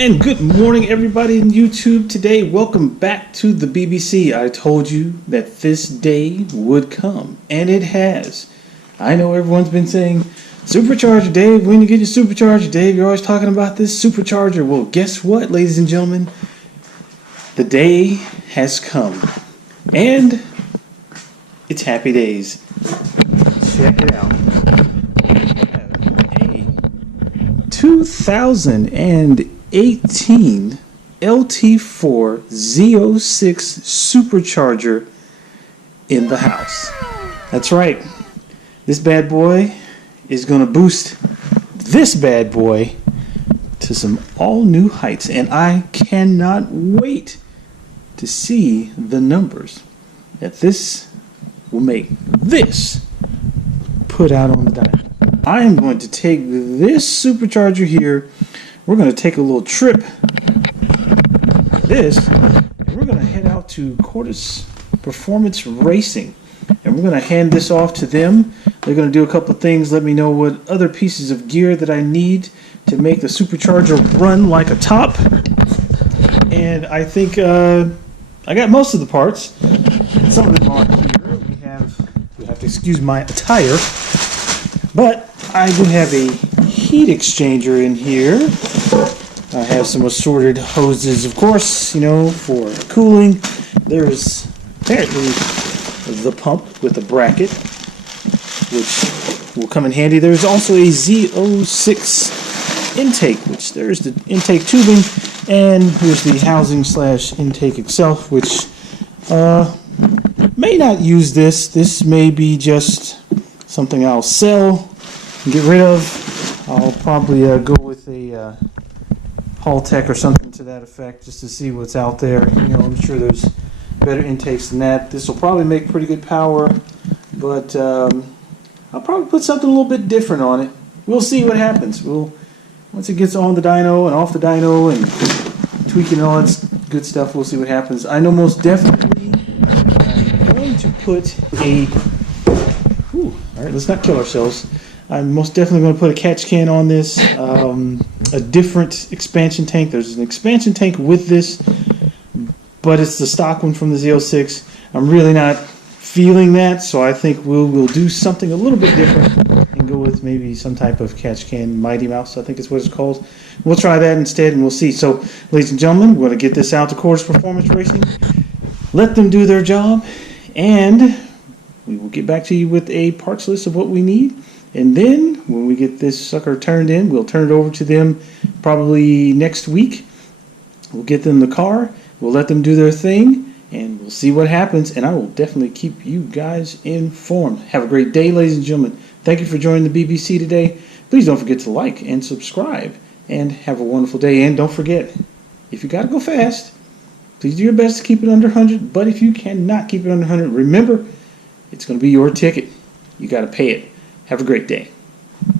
And good morning, everybody in YouTube today. Welcome back to the BBC. I told you that this day would come, and it has. I know everyone's been saying, Supercharger Dave, when you get your supercharger, Dave, you're always talking about this supercharger. Well, guess what, ladies and gentlemen? The day has come, and it's happy days. Check it out. We have a 2018 LT4 Z06 supercharger in the house. That's right. This bad boy is going to boost this bad boy to some all new heights, and I cannot wait to see the numbers that this will make this put out on the dyno. I am going to take this supercharger here. We're going to take a little trip and we're going to head out to Cordis Performance Racing, and we're going to hand this off to them. They're going to do a couple of things, let me know what other pieces of gear that I need to make the supercharger run like a top. And I think I got most of the parts. Some of them aren't here. You have to excuse my attire, but I do have a heat exchanger in here. I have some assorted hoses, of course, for cooling. There's apparently the pump with a bracket, which will come in handy. There's also a Z06 intake, which there's the intake tubing, and here's the housing / intake itself, which may not use this. This may be just something I'll sell and get rid of. I'll probably go with a Hall Tech or something to that effect, just to see what's out there. I'm sure there's better intakes than that. This will probably make pretty good power, but I'll probably put something a little bit different on it. We'll see what happens. Once it gets on the dyno and off the dyno and tweaking all that good stuff, we'll see what happens. I know most definitely I'm going to put all right, let's not kill ourselves. I'm most definitely going to put a catch can on this, a different expansion tank. There's an expansion tank with this, but it's the stock one from the Z06. I'm really not feeling that, so I think we'll do something a little bit different and go with maybe some type of catch can, Mighty Mouse, I think is what it's called. We'll try that instead, and we'll see. So, ladies and gentlemen, we're going to get this out to Cordis Performance Racing, let them do their job, and we will get back to you with a parts list of what we need. And then, when we get this sucker turned in, we'll turn it over to them probably next week. We'll get them the car, we'll let them do their thing, and we'll see what happens. And I will definitely keep you guys informed. Have a great day, ladies and gentlemen. Thank you for joining the BBC today. Please don't forget to like and subscribe, and have a wonderful day. And don't forget, if you got to go fast, please do your best to keep it under 100. But if you cannot keep it under 100, remember, it's going to be your ticket. You got to pay it. Have a great day.